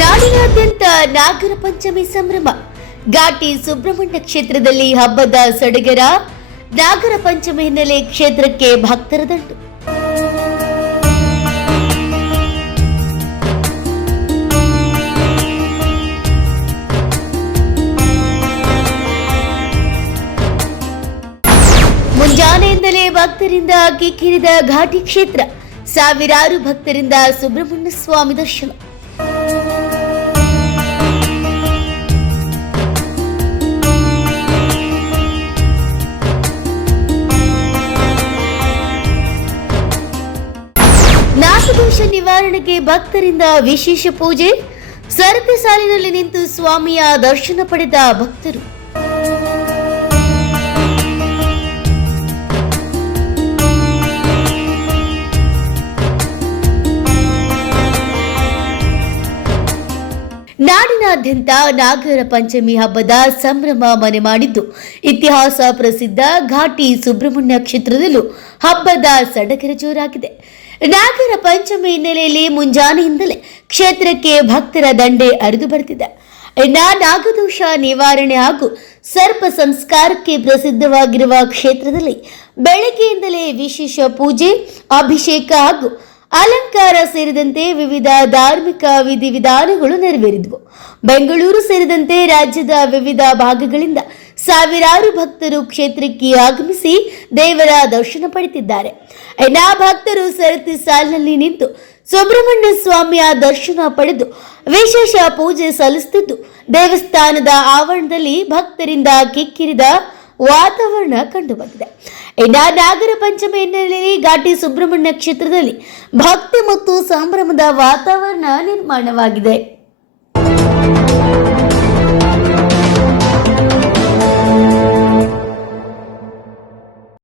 ನಾಡಿನಾದ್ಯಂತ ನಾಗರ ಪಂಚಮಿ ಸಂಭ್ರಮ. ಘಾಟಿ ಸುಬ್ರಹ್ಮಣ್ಯ ಕ್ಷೇತ್ರದಲ್ಲಿ ಹಬ್ಬದ ಸಡಗರ. ನಾಗರ ಪಂಚಮಿ ಹಿನ್ನೆಲೆ ಕ್ಷೇತ್ರಕ್ಕೆ ಭಕ್ತರ ದಂಡು. ಮುಂಜಾನೆಯಿಂದಲೇ ಭಕ್ತರಿಂದ ಕಿಕ್ಕಿರಿದ ಘಾಟಿ ಕ್ಷೇತ್ರ. ಸಾವಿರಾರು ಭಕ್ತರಿಂದ ಸುಬ್ರಹ್ಮಣ್ಯ ಸ್ವಾಮಿ ದರ್ಶನ. ನಾಗದೋಷ ನಿವಾರಣೆಗೆ ಭಕ್ತರಿಂದ ವಿಶೇಷ ಪೂಜೆ. ಸರತಿ ಸಾಲಿನಲ್ಲಿ ನಿಂತು ಸ್ವಾಮಿಯ ದರ್ಶನ ಪಡೆದ ಭಕ್ತರು. ನಾಡಿನಾದ್ಯಂತ ನಾಗರ ಪಂಚಮಿ ಹಬ್ಬದ ಸಂಭ್ರಮ ಮನೆ ಮಾಡಿದ್ದು, ಇತಿಹಾಸ ಪ್ರಸಿದ್ಧ ಘಾಟಿ ಸುಬ್ರಹ್ಮಣ್ಯ ಕ್ಷೇತ್ರದಲ್ಲೂ ಹಬ್ಬದ ಸಡಗರ ಜೋರಾಗಿದೆ. ನಾಗರ ಪಂಚಮಿ ಹಿನ್ನೆಲೆಯಲ್ಲಿ ಮುಂಜಾನೆಯಿಂದಲೇ ಕ್ಷೇತ್ರಕ್ಕೆ ಭಕ್ತರ ದಂಡೆ ಹರಿದು ಬರುತ್ತಿದೆ. ನಾಗದೋಷ ನಿವಾರಣೆ ಹಾಗೂ ಸರ್ಪ ಸಂಸ್ಕಾರಕ್ಕೆ ಪ್ರಸಿದ್ಧವಾಗಿರುವ ಕ್ಷೇತ್ರದಲ್ಲಿ ಬೆಳಗ್ಗೆಯಿಂದಲೇ ವಿಶೇಷ ಪೂಜೆ, ಅಭಿಷೇಕ ಹಾಗೂ ಅಲಂಕಾರ ಸೇರಿದಂತೆ ವಿವಿಧ ಧಾರ್ಮಿಕ ವಿಧಿವಿಧಾನಗಳು ನೆರವೇರಿದವು. ಬೆಂಗಳೂರು ಸೇರಿದಂತೆ ರಾಜ್ಯದ ವಿವಿಧ ಭಾಗಗಳಿಂದ ಸಾವಿರಾರು ಭಕ್ತರು ಕ್ಷೇತ್ರಕ್ಕೆ ಆಗಮಿಸಿ ದೇವರ ದರ್ಶನ ಪಡೆದಿದ್ದಾರೆ. ಭಕ್ತರು ಸರತಿ ಸಾಲಿನಲ್ಲಿ ನಿಂತು ಸುಬ್ರಹ್ಮಣ್ಯ ಸ್ವಾಮಿಯ ದರ್ಶನ ಪಡೆದು ವಿಶೇಷ ಪೂಜೆ ಸಲ್ಲಿಸುತ್ತಿದ್ದು, ದೇವಸ್ಥಾನದ ಆವರಣದಲ್ಲಿ ಭಕ್ತರಿಂದ ಕಿಕ್ಕಿರಿದ ವಾತಾವರಣ ಕಂಡುಬಂದಿದೆ. ನಾಗರ ಪಂಚಮಿ ಹಿನ್ನೆಲೆಯಲ್ಲಿ ಘಾಟಿ ಸುಬ್ರಹ್ಮಣ್ಯ ಕ್ಷೇತ್ರದಲ್ಲಿ ಭಕ್ತಿ ಮತ್ತು ಸಂಭ್ರಮದ ವಾತಾವರಣ ನಿರ್ಮಾಣವಾಗಿದೆ.